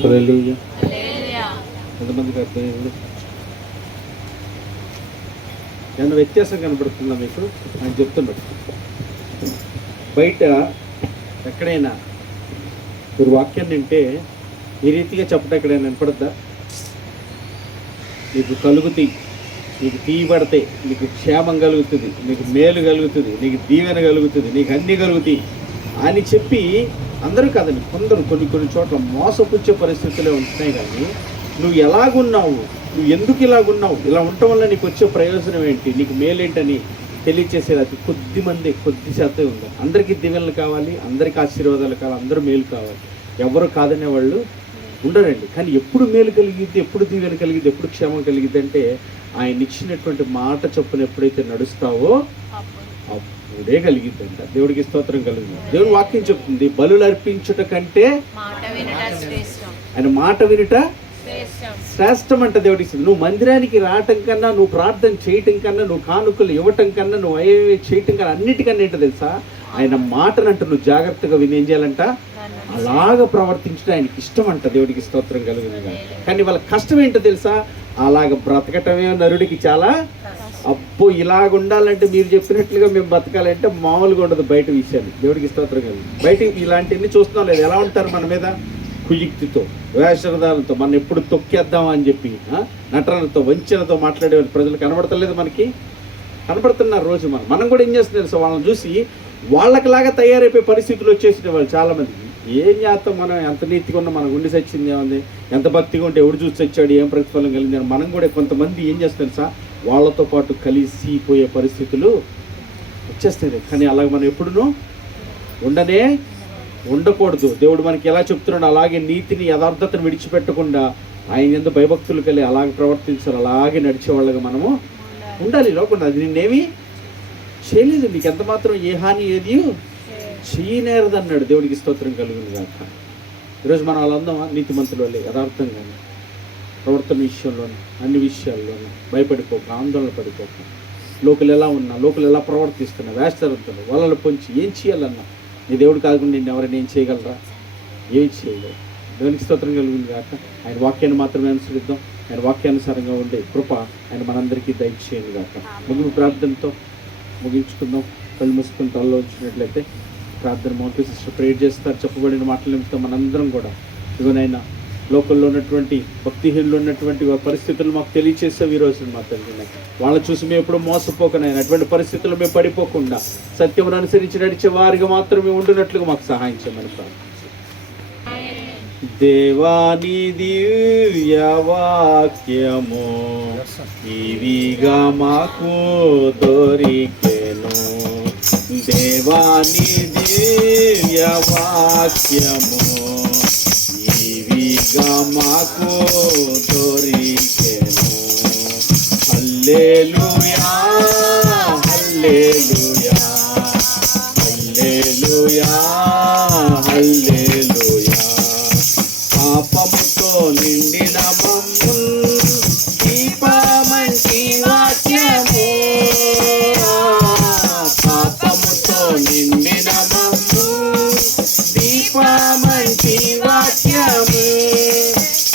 హల్లెలూయా. ఎంతమందికి అర్థమైంది? ఏమన్నా వ్యత్యాసం కనబడుతుందా మీకు? ఆయన చెప్తున్నాడు, బయట ఎక్కడైనా మీరు వాక్యాన్ని వింటే ఈ రీతిగా చెప్పడం ఎక్కడైనా వినపడద్దా? నీకు కలుగుతాయి, నీకు తీయబడతాయి, నీకు క్షేమం కలుగుతుంది, నీకు మేలు కలుగుతుంది, నీకు దీవెన కలుగుతుంది, నీకు అన్నీ కలుగుతాయి అని చెప్పి అందరూ కాదండి, కొందరు కొన్ని చోట్ల మోసపుచ్చే పరిస్థితులే ఉంటున్నాయి. కానీ నువ్వు ఎలాగున్నావు, నువ్వు ఎందుకు ఇలాగున్నావు, ఇలా ఉండటం వల్ల నీకు వచ్చే ప్రయోజనం ఏంటి, నీకు మేలేంటని తెలియచేసేది అది కొద్ది శాతం ఉంది. అందరికీ దీవెనలు కావాలి, అందరికీ ఆశీర్వాదాలు కావాలి, అందరూ మేలు కావాలి, ఎవరు కాదనే వాళ్ళు ఉండరండి. కానీ ఎప్పుడు మేలు కలిగిద్ది, ఎప్పుడు దీవెన కలిగిద్ది, ఎప్పుడు క్షేమం కలిగిద్ది అంటే ఆయన ఇచ్చినటువంటి మాట చొప్పున ఎప్పుడైతే నడుస్తావో అప్పుడే కలిగిద్దంట. దేవుడికి స్తోత్రం కలిగింది. దేవుని వాక్యం చెప్తుంది, బలులు అర్పించుట కంటే ఆయన మాట వినుట శ్రేష్టం అంట. దేవుడికి నువ్వు మందిరానికి రావటం కన్నా, నువ్వు ప్రార్థన చేయటం కన్నా, నువ్వు కానుకలు ఇవ్వటం కన్నా, నువ్వు అయ్యే చేయటం కన్నా అన్నిటికన్నా ఏంటో తెలుసా, ఆయన మాటనంట నువ్వు జాగ్రత్తగా విని ఏం చేయాలంట, అలాగ ప్రవర్తించడం ఆయనకి ఇష్టం అంట. దేవుడికి స్తోత్రం కలిగింది. కానీ వాళ్ళ కష్టం ఏంటో తెలుసా, అలాగ బ్రతకటమే నరుడికి చాలా. అబ్బో ఇలాగ ఉండాలంటే, మీరు చెప్పినట్లుగా మేము బతకాలంటే మామూలుగా ఉండదు బయట విషయాలు. దేవుడికి స్తోత్రం కలిగింది. బయట ఇలాంటివన్నీ చూస్తున్నాం లేదు, ఎలా ఉంటారు మన మీద, కుయుక్తితో, వేషధాలతో, మనం ఎప్పుడు తొక్కేద్దామా అని చెప్పి నటనతో, వంచనతో మాట్లాడే ప్రజలు కనబడతలేదు మనకి, కనబడుతున్నారు రోజు. మనం కూడా ఏం చేస్తున్నారు, సో వాళ్ళని చూసి వాళ్ళకిలాగా తయారైపోయే పరిస్థితులు వచ్చేసిన వాళ్ళు చాలామంది. ఏం చేస్తాం మనం, ఎంత నీతిగా ఉన్నా మనకు ఉండి సచ్చింది ఏముంది, ఎంత భక్తిగా ఉంటే ఎవడు చూసి వచ్చాడు, ఏం ప్రతిఫలం కలిగింది అని మనం కూడా కొంతమంది ఏం చేస్తారు సార్, వాళ్ళతో పాటు కలిసిపోయే పరిస్థితులు వచ్చేస్తాయి. కానీ అలాగ మనం ఎప్పుడునూ ఉండకూడదు. దేవుడు మనకి ఎలా చెప్తున్నాడు, అలాగే నీతిని, యథార్థతను విడిచిపెట్టకుండా ఆయన యందు భయభక్తులు కలిగి అలాగే ప్రవర్తించాలి, అలాగే నడిచేవాళ్ళగా మనము ఉండాలి. లోకుండా అది నిన్నేమీ చేయలేదు, నీకు ఎంత మాత్రం ఏ హాని ఏది చేయనేరదు అన్నాడు. దేవుడికి స్తోత్రం కలుగును గాక. ఈరోజు మనం వాళ్ళందరం నీతిమంతులు వాళ్ళే, యథార్థంగానే ప్రవర్తన విషయంలోనూ అన్ని విషయాల్లోనూ భయపడిపోక, ఆందోళన పడిపోక, లోకలు ఎలా ఉన్నా, లోకలు ఎలా ప్రవర్తిస్తున్నా, వేస్తరంతులు వాళ్ళని పొంచి ఏం చేయాలన్నా, నీ దేవుడు కాకుండా నిన్ను ఎవరైనా ఏం చేయగలరా, ఏం చేయగలరు. దేవునికి స్తోత్రం కలుగును గాక. ఆయన వాక్యాన్ని మాత్రమే అనుసరిద్దాం. ఆయన వాక్యానుసారంగా ఉండే కృప ఆయన మనందరికీ దయచేయను గాక. ముగింపు ప్రార్థనతో ముగించుకుందాం. కళ్ళు మూసుకుని తలలో ఉంచినట్లయితే ప్రార్థన మౌంట్ సిస్టర్ ప్రేయర్ చేస్తారు. చెప్పబడిన మాటల నిమిత్తం మనందరం కూడా ఇవనైనా లోకల్లో ఉన్నటువంటి భక్తిహీనులు ఉన్నటువంటి పరిస్థితులు మాకు తెలియచేసావు ఈరోజు మా తండ్రి. వాళ్ళని చూసి మేము ఎప్పుడు మోసపోకనైనా అటువంటి పరిస్థితుల్లో మేము పడిపోకుండా సత్యమును అనుసరించి నడిచే వారిగా మాత్రమే ఉండినట్లుగా మాకు సహాయం చేయమని ప్రార్థన. దేవాని దివ్య వాక్యము ఇవిగా మాకు దొరికెను, దేవాని దివ్య వాక్యము ఇవిగా మాకు దొరికెను. హల్లెలూయా హల్లెలూయా హల్లెలూయా హల్లెలూయా. పాపముతో నిండిన మమ్ము దీపమంటి వాక్యము, పాపముతో నిండిన మమ్ము దీపమంటి వాక్యము.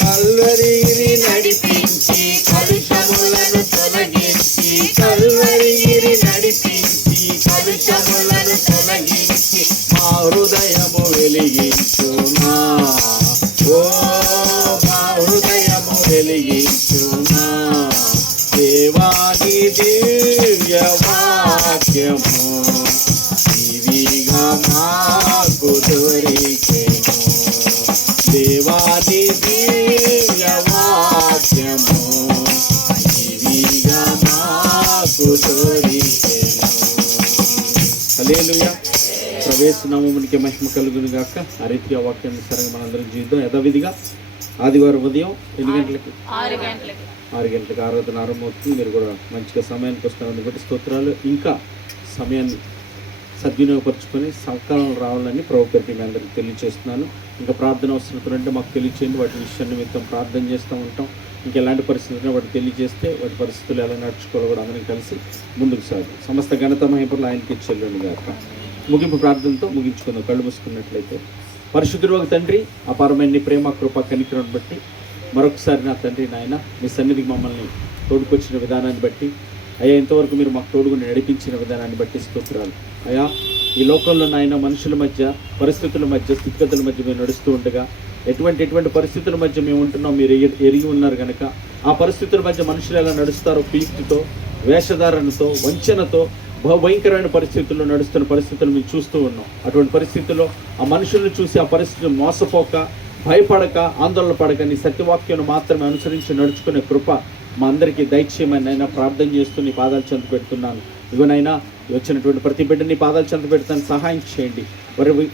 కల్వరిగిరి నడిపించి కలుషములను తొలగించి, కల్వరిగిరి నడిపించి కలుషములను తొలగించి మా హృదయము వెలిగించునా, ఓ మా హృదయము వెలిగించునా. దేవాని దివ్య వాక్యము ఇవిగా మాకు దొరికెను, దేవాని దివ్య వాక్యము ఇవిగా మాకు దొరికెను. హల్లెలూయా. ప్రవేశనామమునికి మహిమ కలుగును గాక. ఆ రీతిగా వాక్యానుసారంగా మనందరం జీవితం యథావిధిగా ఆదివారం ఉదయం 6 గంటలకి ఆరాధన ఆరంభమవుతుంది. మీరు కూడా మంచిగా సమయానికి వస్తారని బట్టి స్తోత్రాలు. ఇంకా సమయాన్ని సద్వినియోగపరుచుకొని సకాలంలో రావాలని ప్రభు పేరిట మీ అందరికీ తెలియజేస్తున్నాను. ఇంకా ప్రార్థన అవసరం అంటే మాకు తెలియచేయండి. వాటి విషయాన్ని నిమిత్తం ప్రార్థన చేస్తూ ఉంటాం. ఇంకెలాంటి పరిస్థితుల్లో వాటి తెలియజేస్తే వాటి పరిస్థితులు ఎలా నడుచుకోవాలో కూడా అందరం కలిసి ముందుకు సాగు. సమస్త ఘనత మహిమలు ఆయనకి చెల్లును గాక. ముగింపు ప్రార్థనతో ముగించుకుందాం. కళ్ళు మూసుకున్నట్లయితే పరిశుద్ధుడు ఒక తండ్రి, అపారమైన నీ ప్రేమ, కృప, కనికరం బట్టి మరొకసారి నా తండ్రి నాయన మీ సన్నిధికి మమ్మల్ని తోడుకొచ్చిన విధానాన్ని బట్టి అయ్యా, ఇంతవరకు మీరు మాకు తోడుగుని నడిపించిన విధానాన్ని బట్టి స్తోత్రాలు అయ్యా. ఈ లోకంలో నాయన మనుషుల మధ్య, పరిస్థితుల మధ్య, స్థితిగతుల మధ్య మేము నడుస్తూ ఉండగా ఎటువంటి పరిస్థితుల మధ్య మేము ఉంటున్నాం మీరు ఎరిగి ఉన్నారు కనుక ఆ పరిస్థితుల మధ్య మనుషులు ఎలా నడుస్తారో పీక్తితో, వేషధారణతో, వంచనతో భయంకరమైన పరిస్థితుల్లో నడుస్తున్న పరిస్థితులు మేము చూస్తూ ఉన్నాం. అటువంటి పరిస్థితుల్లో ఆ మనుషులను చూసి ఆ పరిస్థితులు మోసపోక, భయపడక, ఆందోళన పడక నీ సత్యవాక్యాన్ని మాత్రమే అనుసరించి నడుచుకునే కృప మా అందరికీ దయచేయమని నైనా ప్రార్థన చేస్తూ నీ పాదాలు చెంత పెడుతున్నాను. ఇదిగోనైనా వచ్చినటువంటి ప్రతి బిడ్డని పాదాలు చెంత పెడతాను, సహాయం చేయండి.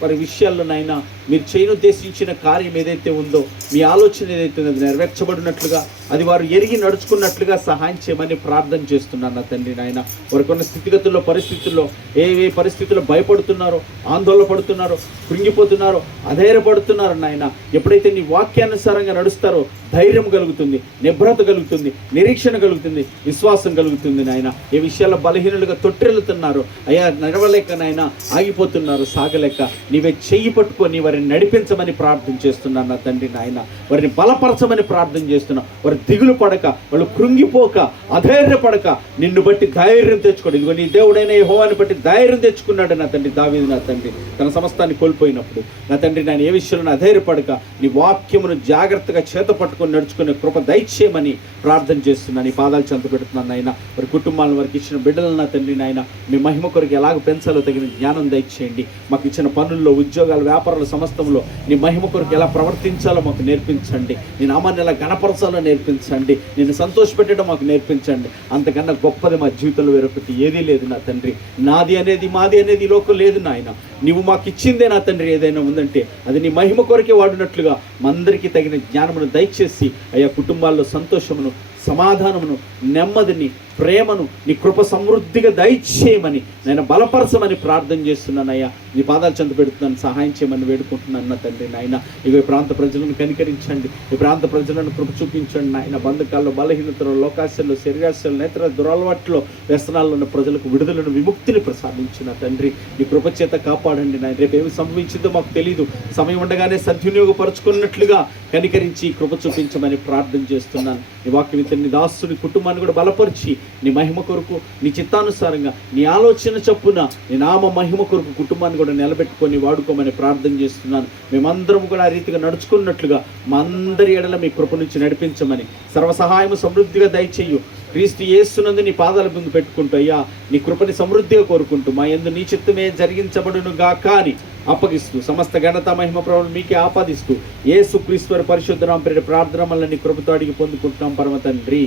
వారి విషయాల్లో నైనా మీరు చేయనుద్దేశించిన కార్యం ఏదైతే ఉందో, మీ ఆలోచన ఏదైతే ఉందో అది నెరవేర్చబడినట్లుగా, అది వారు ఎరిగి నడుచుకున్నట్లుగా సహాయం చేయమని ప్రార్థన చేస్తున్నాను నా తండ్రి నాయన. వారికి ఉన్న స్థితిగతుల్లో, పరిస్థితుల్లో ఏ పరిస్థితుల్లో భయపడుతున్నారో, ఆందోళన పడుతున్నారో, కృంగిపోతున్నారో, అధైర్యపడుతున్నారో నాయన, ఎప్పుడైతే నీ వాక్యానుసారంగా నడుస్తారో ధైర్యం కలుగుతుంది, నిబ్రత కలుగుతుంది, నిరీక్షణ కలుగుతుంది, విశ్వాసం కలుగుతుంది నాయన. ఏ విషయాల్లో బలహీనులుగా తొట్టిల్లుతున్నారు అయ్యా, నడవలేక నాయన ఆగిపోతున్నారు, సాగలేక నీవే చెయ్యి పట్టుకొని వారిని నడిపించమని ప్రార్థన చేస్తున్నాను నా తండ్రి నాయన. వారిని బలపరచమని ప్రార్థన చేస్తున్నా. వారు దిగులు పడక, వాళ్ళు కృంగిపోక, అధైర్యపడక నిన్ను బట్టి ధైర్యం తెచ్చుకోండి. ఇదిగో నీ దేవుడైన యెహోవాని బట్టి ధైర్యం తెచ్చుకున్నాడు నా తండ్రి దావీదు నా తండ్రి తన సమస్తాన్ని కోల్పోయినప్పుడు. నా తండ్రి నేను ఏ విషయంలో అధైర్యపడక నీ వాక్యమును జాగ్రత్తగా చేత పట్టుకొని నడుచుకునే కృప దయచేయమని ప్రార్థన చేస్తున్నాను. ఈ పాదాలు చెంత పెడుతున్నాను నాయన. వారి కుటుంబాలను, వారికి ఇచ్చిన బిడ్డలను నా తండ్రి నాయన మీ మహిమ కొరకు ఎలాగ పెంచాలో తగిన జ్ఞానం దయచేయండి. మాకు ఇచ్చిన పనుల్లో, ఉద్యోగాలు, వ్యాపారాల సమస్తంలో నీ మహిమ కొరకు ఎలా ప్రవర్తించాలో మాకు నేర్పించండి. నీ నామాన్ని ఎలా గణపరచాలో నేర్పించండి. నిన్ను సంతోషపెట్టడం మాకు నేర్పించండి. అంతకన్నా గొప్పది మా జీవితంలో వేరొకటి ఏదీ లేదు నా తండ్రి. నాది అనేది, మాది అనేది ఈ లోకం లేదు నాయన. నీవు మాకు ఇచ్చిందే నా తండ్రి ఏదైనా ఉందంటే అది నీ మహిమ కొరకే వాడినట్లుగా మా అందరికీ తగిన జ్ఞానమును దయచేసి అయ్యా, కుటుంబాల్లో సంతోషమును, సమాధానమును, నెమ్మదిని, ప్రేమను నీ కృప సమృద్ధిగా దయచేయమని నేను బలపరచమని ప్రార్థన చేస్తున్నానయ్యా. నీ పాదాలు చెంత పెడుతున్నాను, సహాయం చేయమని వేడుకుంటున్నాను నా తండ్రి నాయన. ఇక ఈ ప్రాంత ప్రజలను కనికరించండి, ఈ ప్రాంత ప్రజలను కృప చూపించండి నాయన. బంధకాల్లో, బలహీనతలో, లోకాశల్లో, శరీరాశల్లో, నేత్ర దురలవాట్లో, వ్యసనాల్లో ఉన్న ప్రజలకు విడుదలను, విముక్తిని ప్రసాదించిన తండ్రి నీ కృప చేత కాపాడండి నాయన. రేపు ఏమి సంభవించిందో మాకు తెలియదు, సమయం ఉండగానే సద్వినియోగపరుచుకున్నట్లుగా కనికరించి కృప చూపించమని ప్రార్థన చేస్తున్నాను. నీ వాక్యం నీ దాసుని కుటుంబాన్ని కూడా బలపరిచి నీ మహిమ కొరకు, నీ చిత్తానుసారంగా, నీ ఆలోచన చొప్పున నీ నామ మహిమ కొరకు కుటుంబాన్ని కూడా నిలబెట్టుకొని వాడుకోమని ప్రార్థన చేస్తున్నాను. మేమందరం కూడా ఆ రీతిగా నడుచుకున్నట్లుగా మా అందరి ఎడల మీ కృప నుంచి నడిపించమని, సర్వసహాయము సమృద్ధిగా దయచేయు. క్రీస్తు యేసునందు నీ పాదాల ముందు పెట్టుకుంటూ అయ్యా నీ కృపని సమృద్ధిగా కోరుకుంటూ మా యందు నీ చిత్తమే జరిగించబడును గాక అని అప్పగిస్తూ సమస్త ఘనత, మహిమ, ప్రభువును మీకే ఆపాదిస్తూ యేసుక్రీస్తు పరిశుద్ధ నామమున పేరిట ప్రార్థన వల్ల నీ కృపతో అడిగి పొందుకుంటున్నాం పరమ తండ్రి.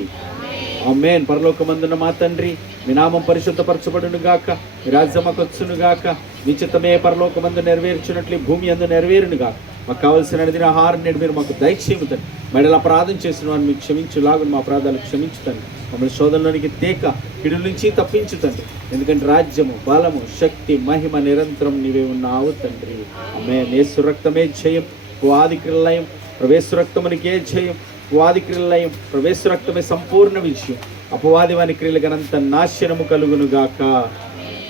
ఆమేన్. పరలోకమందున్న మా తండ్రి, మీ నామం పరిశుద్ధపరచబడును గాక, మీ రాజ్యం మాకు వచ్చును గాక, మీ చిత్తమే పరలోకమందు నెరవేర్చినట్లు భూమి అందు నెరవేరును గాక. మాకు కావలసిన అడిగిన ఆహారం నేడు మీరు మాకు దయచేయముతండి. మెడల అపరాధం చేసిన వారిని మీకు క్షమించులాగును మా అపరాధాలు క్షమించుతండి. మమ్మల్ని శోధనలోనికి తేక కిడుల నుంచి తప్పించుతండి. ఎందుకంటే రాజ్యము, బలము, శక్తి, మహిమ నిరంతరం నీవే ఉన్నావు తండ్రి. ఆమేన్. యేసు రక్తమే జయం, ఆది క్రియలయం, ప్రవేశ రక్తమునికే జయం, వాది క్రియలయం, ప్రవేశ రక్తమే సంపూర్ణ విజయం. అపవాది వాని క్రియలు గనంత నాశనము కలుగును గాక.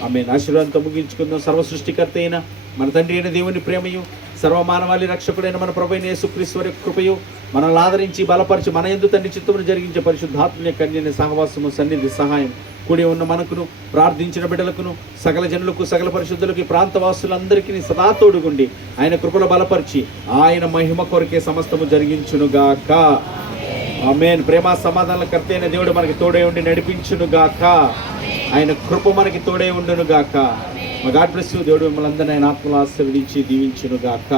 ఆమె ఆశీర్వాదంతో ముగించుకుందాం. సర్వ సృష్టికర్త అయిన మన తండ్రి అయిన దేవుని ప్రేమయు, సర్వమానవాళి రక్షకుడైన మన ప్రభువైన యేసుక్రీస్తు వారి కృపయు, మనల్ని ఆదరించి బలపరిచి మన యందు తండ్రి చిత్తమును జరిగించే పరిశుద్ధాత్మని కన్యని సహవాసము, సన్నిధి, సహాయం కూడి ఉన్న మనకును, ప్రార్థించిన బిడ్డలకును, సకల జనులకు, సకల పరిశుద్ధులకు, ఈ ప్రాంతవాసులందరికీ సదా తోడుగుండి ఆయన కృపలో బలపరిచి ఆయన మహిమ కొరకే సమస్తము జరిగించునుగాక. ఆమేన్. ప్రేమ సమాధానాల కర్త అయిన దేవుడు మనకి తోడే ఉండి నడిపించునుగాక. ఆయన కృప మనకి తోడే ఉండునుగాక. మా గాడ్ బ్లెస్ యు. దేవుడు మిమ్మల్ని అందరినీ ఆయన ఆత్మలో ఆశీర్వదించి దీవించునుగాక.